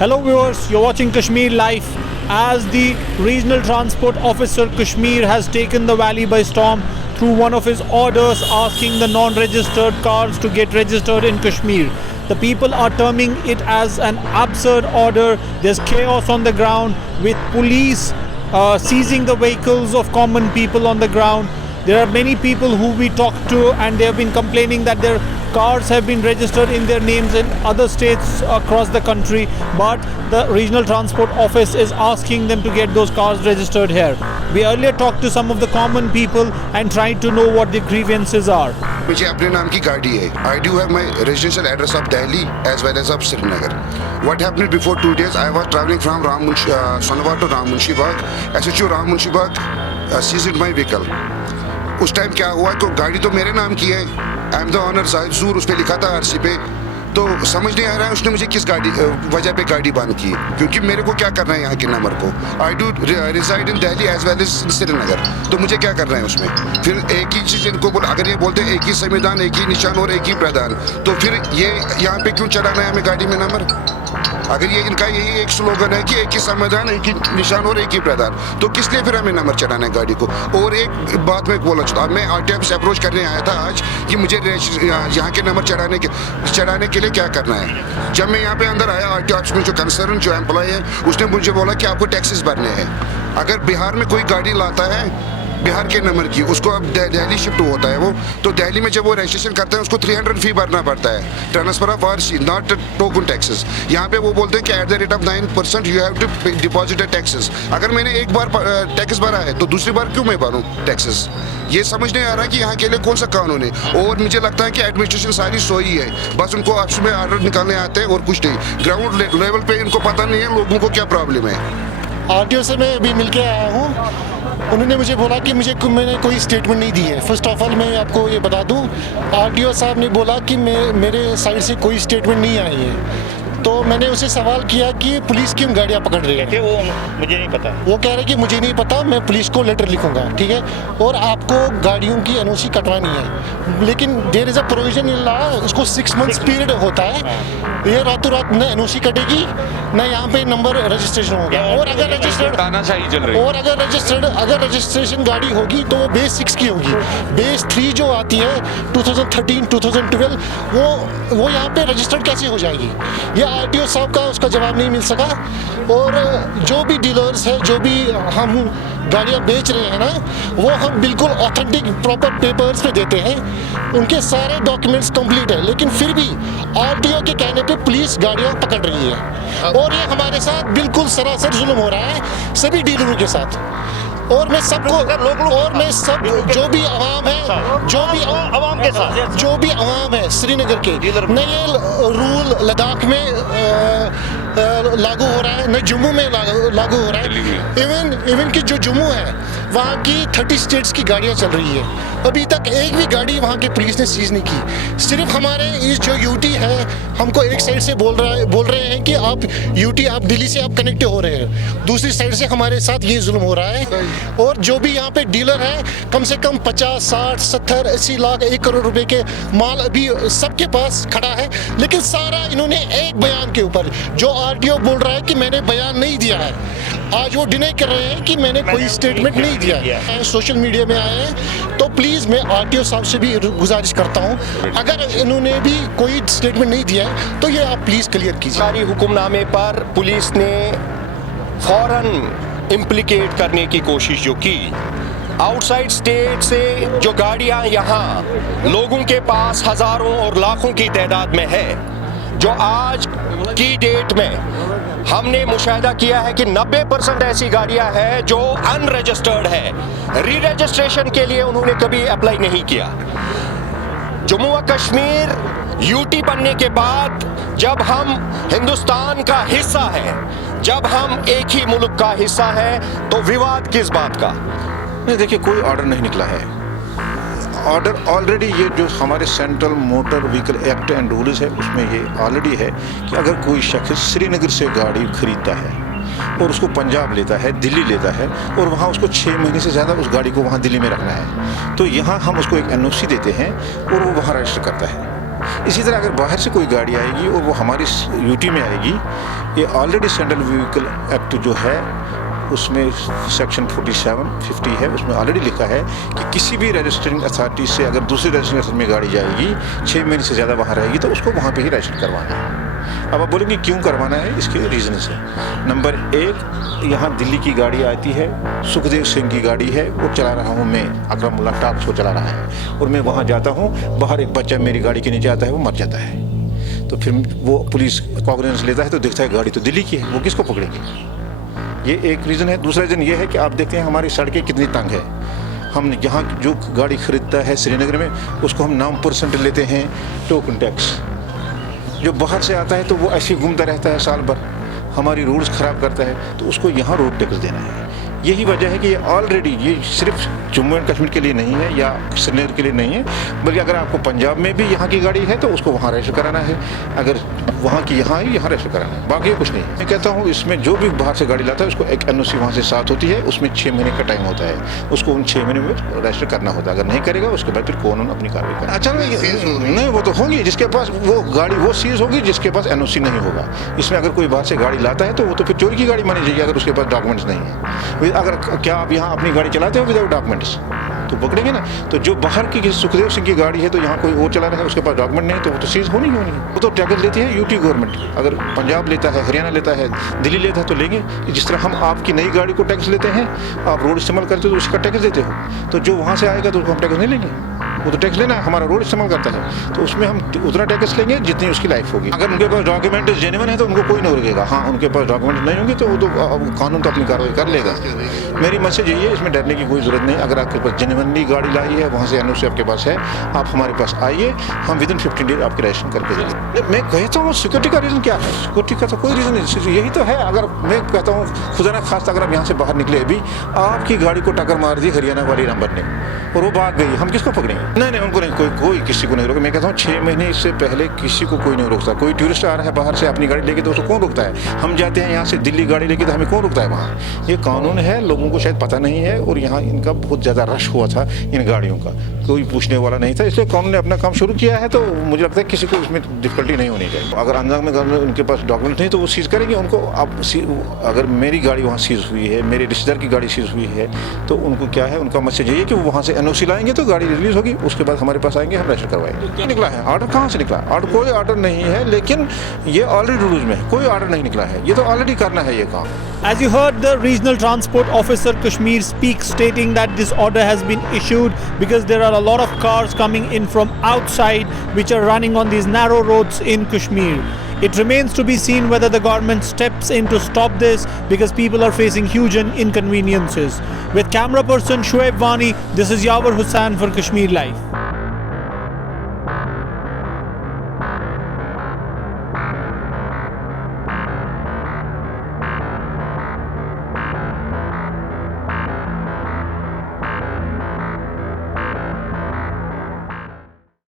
Hello viewers, you're watching Kashmir Live. As the Regional Transport Officer Kashmir has taken the valley by storm through one of his orders asking the non-registered cars to get registered in Kashmir. The people are terming it as an absurd order. There's chaos on the ground with police seizing the vehicles of common people on the ground. There are many people who we talked to and they have been complaining that their cars have been registered in their names in other states across the country, but the Regional Transport Office is asking them to get those cars registered here. We earlier talked to some of the common people and tried to know what their grievances are. मुझे अपने नाम की गाड़ी है. I do have my residential address of Delhi as well as of Srinagar. What happened before 2 days? I was traveling from Sonawar to Ram Munshi Bagh. SHO Ram Munshi Bagh seized my vehicle. उस time क्या हुआ कि गाड़ी तो मेरे नाम की है. आई एम द ऑनर साहिब जूर उस पर लिखा था आरसी पे. तो समझ नहीं आ रहा है उसने मुझे किस वजह पे गाड़ी बांध की, क्योंकि मेरे को क्या करना है यहाँ के नंबर को. I do reside in Delhi as well as Srinagar. तो मुझे क्या करना है उसमें. फिर एक ही चीज़ इनको बोल, अगर ये बोलते हैं एक ही संविधान, एक ही निशान और एक ही प्रधान, तो फिर ये यहाँ पे क्यों चढ़ाना है हमें गाड़ी में नंबर. अगर ये इनका यही एक स्लोगन है कि एक ही संविधान, एक ही निशान और एक ही प्रधान, तो किस लिए फिर हमें नंबर चढ़ाना है गाड़ी को. और एक बात मैं बोलना चाहता हूँ, मैं आरटीआई से अप्रोच करने आया था आज कि मुझे यहाँ के नंबर चढ़ाने के लिए क्या करना है. जब मैं यहाँ पे अंदर आया, आरटीआई ऑफिस में जो कंसर्न जो एम्प्लॉय है उसने मुझे बोला कि आपको टैक्सेस भरने हैं. अगर बिहार में कोई गाड़ी लाता है बिहार के नंबर की, उसको अब दिल्ली शिफ्ट होता है वो, तो दिल्ली में जब वो रजिस्ट्रेशन करते हैं उसको 300 फी भरना पड़ता है. Transfer of RC, not token taxes. यहाँ पे वो बोलते हैं कि at the rate of 9% you have to deposit taxes. अगर मैंने एक बार टैक्स भरा है तो दूसरी बार क्यों मैं भरूँ टैक्सेस. ये समझ नहीं आ रहा कि यहाँ के लिए कौन सा कानून है. और मुझे लगता है कि एडमिनिस्ट्रेशन सारी सोई है, बस उनको ऑफिस में ऑर्डर निकालने आते हैं और कुछ नहीं. ग्राउंड लेवल पे इनको पता नहीं है लोगों को क्या प्रॉब्लम है. आरटीओ से मैं अभी मिल के आया हूँ. उन्होंने मुझे बोला कि मैंने कोई स्टेटमेंट नहीं दी है. फर्स्ट ऑफ ऑल मैं आपको ये बता दूँ, आरटीओ साहब ने बोला कि मेरे साइड से कोई स्टेटमेंट नहीं आई है. तो मैंने उसे सवाल किया कि पुलिस क्यों गाड़ियाँ पकड़ रही है. वो मुझे नहीं पता. वो कह रहे कि मुझे नहीं पता, मैं पुलिस को लेटर लिखूंगा. ठीक है, और आपको गाड़ियों की एनओसी कटवानी है, लेकिन there is a provision in law, उसको 6 मंथ्स पीरियड होता है. ये रातों रात न एनओसी कटेगी न यहाँ पे नंबर रजिस्ट्रेशन होगा. और अगर रजिस्ट्रेशन गाड़ी होगी तो वो बेस 6 की होगी. बेस 3 जो आती है 2013 2012 वो यहाँ पे रजिस्टर्ड कैसे हो जाएगी. ये आरटीओ साहब का उसका जवाब नहीं मिल सका. और जो भी डीलर्स है, जो भी हम गाड़ियाँ बेच रहे हैं ना, वो हम बिल्कुल ऑथेंटिक प्रॉपर पेपर्स पे देते हैं. उनके सारे डॉक्यूमेंट्स कंप्लीट है, लेकिन फिर भी आरटीओ के कहने पे पुलिस गाड़ियाँ पकड़ रही है. और ये हमारे साथ बिल्कुल सरासर जुल्म हो रहा है सभी डीलरों के साथ. और मैं सबको जो भी आवाम है, जो भी आवाम है श्रीनगर के, न ये रूल लद्दाख में लागू हो रहा है, न जम्मू में लागू हो रहा है. इवन कि जो जम्मू है वहाँ की 30 स्टेट्स की गाड़ियाँ चल रही है. अभी तक एक भी गाड़ी वहाँ के पुलिस ने सीज नहीं की. सिर्फ हमारे इस जो यूटी है हमको एक साइड से बोल रहे हैं कि आप यूटी, आप दिल्ली से आप कनेक्ट हो रहे हैं, दूसरी साइड से हमारे साथ ये जुल्म हो रहा है. और जो भी यहाँ पे डीलर है, कम से कम 50, 60, 70, 80 लाख 1 करोड़ रुपए के माल अभी सबके पास खड़ा है. लेकिन सारा इन्होंने एक बयान के ऊपर, जो आरटीओ बोल रहा है कि मैंने बयान नहीं दिया है, आज वो डिनाई कर रहे हैं कि मैंने कोई स्टेटमेंट नहीं दिया है. सोशल मीडिया में आए हैं, तो प्लीज़ मैं आरटीओ साहब से भी गुजारिश करता हूँ, अगर इन्होंने भी कोई स्टेटमेंट नहीं दिया है तो ये आप प्लीज़ क्लियर कीजिए. सरकारी हुक्मनामे पर पुलिस ने फौरन इम्प्लीकेट करने की कोशिश जो की, आउटसाइड स्टेट से जो गाड़ियां यहाँ लोगों के पास हजारों और लाखों की तादाद में है, जो आज की डेट में हमने मुशाहिदा किया है कि 90% ऐसी गाड़ियां हैं जो अनरजिस्टर्ड है. री रजिस्ट्रेशन के लिए उन्होंने कभी अप्लाई नहीं किया. जम्मू व कश्मीर यूटी बनने के बाद जब हम हिंदुस्तान का हिस्सा है, जब हम एक ही मुल्क का हिस्सा है, तो विवाद किस बात का. नहीं, देखिए कोई ऑर्डर नहीं निकला है. ऑर्डर ऑलरेडी ये जो हमारे central motor vehicle act and rules है उसमें ये ऑलरेडी है कि अगर कोई शख्स श्रीनगर से गाड़ी खरीदता है और उसको पंजाब लेता है, दिल्ली लेता है और वहाँ उसको 6 महीने से ज़्यादा उस गाड़ी को वहाँ दिल्ली में रखना है, तो यहाँ हम उसको एक एनओसी देते हैं और वो वहाँ रजिस्टर करता है. इसी तरह अगर बाहर से कोई गाड़ी आएगी और वो हमारी यूटी में आएगी, ये ऑलरेडी सेंट्रल व्हीकल एक्ट जो है उसमें सेक्शन 47-50 है, उसमें ऑलरेडी लिखा है कि किसी भी रजिस्टरिंग अथॉरिटी से अगर दूसरी रजिस्टरिंग अथॉरिटी में गाड़ी जाएगी 6 महीने से ज़्यादा वहाँ रहेगी तो उसको वहाँ पे ही रजिस्टर करवाना है। अब आप बोलेंगे क्यों करवाना है, इसके रीज़न है। नंबर 1, यहाँ दिल्ली की गाड़ी आती है, सुखदेव सिंह की गाड़ी है, वो चला रहा हूँ मैं, अकरमुल्ला टाप शो चला रहा है और मैं वहाँ जाता हूँ, बाहर एक बच्चा मेरी गाड़ी के नीचे आता है, वो मर जाता है, तो फिर वो पुलिस कॉग्निजेंस लेता है तो देखता है गाड़ी तो दिल्ली की है, वो किसको पकड़ेगी? ये एक रीज़न है। दूसरा रीज़न ये है कि आप देखते हैं हमारी सड़कें कितनी तंग है। हम यहाँ जो गाड़ी खरीदता है श्रीनगर में, उसको हम नाम % लेते हैं टोकन टैक्स। जो बाहर से आता है तो वो ऐसे ही घूमता रहता है साल भर, हमारी रोड्स ख़राब करता है, तो उसको यहाँ रोड टैक्स देना है। यही वजह है कि ये ऑलरेडी ये सिर्फ जम्मू एंड कश्मीर के लिए नहीं है या श्रीनगर के लिए नहीं है, बल्कि अगर आपको पंजाब में भी यहाँ की गाड़ी है तो उसको वहाँ रजिस्टर कराना है, अगर वहाँ की यहाँ आई यहाँ रजिस्टर कराना है, बाकी कुछ नहीं है। मैं कहता हूँ इसमें जो भी बाहर से गाड़ी लाता है उसको एक NOC वहाँ से साथ होती है, उसमें 6 महीने का टाइम होता है, उसको उन 6 महीने में रजिस्टर करना होता है। अगर नहीं करेगा उसके बाद फिर कानून अपनी कार्रवाई करेगा। अच्छा नहीं, वो तो होगी जिसके पास वो गाड़ी वो सीज होगी जिसके पास NOC नहीं होगा। इसमें अगर कोई बाहर से गाड़ी लाता है तो वो तो फिर चोरी की गाड़ी मानी जाएगी अगर उसके पास डॉक्यूमेंट्स नहीं है। अगर क्या आप यहाँ अपनी गाड़ी चलाते हो विदाउट डॉक्यूमेंट्स तो पकड़ेंगे ना। तो जो बाहर की सुखदेव सिंह की गाड़ी है तो यहाँ कोई और चला रहा है, उसके पास डॉक्यूमेंट नहीं तो वो तो सीज होनी ही होनी है। वो तो टैक्स लेती है यूटी गवर्नमेंट। अगर पंजाब लेता है, हरियाणा लेता है, दिल्ली लेता है तो लेंगे। जिस तरह हम आपकी नई गाड़ी को टैक्स लेते हैं, आप रोड इस्तेमाल करते हो तो उसका टैक्स देते हो, तो जो वहाँ से आएगा तो उसको हम टैक्स नहीं लेंगे, वो तो टैक्स लेना है, हमारा रोड इस्तेमाल करता है तो उसमें हम उतना टैक्स लेंगे जितनी उसकी लाइफ होगी। अगर उनके पास डॉक्यूमेंट जेन्युइन है तो उनको कोई नहीं रोकेगा। हाँ, उनके पास डॉक्यूमेंट नहीं होंगे तो वो तो कानून तो अपनी कार्रवाई कर लेगा। मेरी मैसेज यही है, इसमें डरने की कोई जरूरत नहीं। अगर आपके पास जेन्युइनली गाड़ी लाई है, वहाँ से NOC आपके पास है, आप हमारे पास आइए, हम विदिन 15 डेज आपके रजिस्ट्रेशन करके देंगे। मैं कहता हूँ सिक्योरिटी का रीज़न क्या है? सिक्योरिटी का तो कोई रीज़न नहीं, यही तो है। अगर मैं कहता हूँ खुदा ना खास्ता अगर हम यहाँ से बाहर निकले अभी आपकी गाड़ी को टक्कर मार दी हरियाणा वाली नंबर ने और वो भाग गई, हम किसको पकड़ेंगे? नहीं, उनको नहीं, कोई किसी को नहीं रोके। मैं कहता हूँ 6 महीने से पहले किसी को कोई नहीं रोकता। कोई टूरिस्ट आ रहा है बाहर से अपनी गाड़ी लेके तो उसको कौन रोकता है? हम जाते हैं यहाँ से दिल्ली गाड़ी लेके तो हमें कौन रोकता है वहाँ? ये कानून है, लोगों को शायद पता नहीं है और यहाँ इनका बहुत ज़्यादा रश हुआ था इन गाड़ियों का, कोई पूछने वाला नहीं था, इसलिए कानून ने अपना काम शुरू किया है। तो मुझे लगता है किसी को इसमें डिफिकल्टी नहीं होनी चाहिए। अगर अंजाम में उनके पास डॉक्यूमेंट नहीं तो वो सीज करेंगे उनको। अब अगर मेरी गाड़ी वहाँ सीज हुई है, मेरे रिश्तेदार की गाड़ी सीज हुई है, तो उनको क्या है, उनका मैसेज यही है कि वो वहाँ से NOC लाएंगे तो गाड़ी रिलीज होगी, उसके बाद हमारे पास आएंगे, हम रजिस्टर करवाएंगे। क्या निकला है ऑर्डर? कहाँ से निकला ऑर्डर? कोई ऑर्डर नहीं है, लेकिन ये ऑलरेडी रूल्स में है, कोई ऑर्डर नहीं निकला है, ये तो ऑलरेडी करना है ये काम। As you heard the Regional Transport Officer Kashmir speak, stating that this order has been issued because there are a lot of cars coming in from outside which are running on these narrow roads in Kashmir. It remains to be seen whether the government steps in to stop this because people are facing huge inconveniences. With camera person Shoaib Wani, this is Yawar Hussain for Kashmir Life.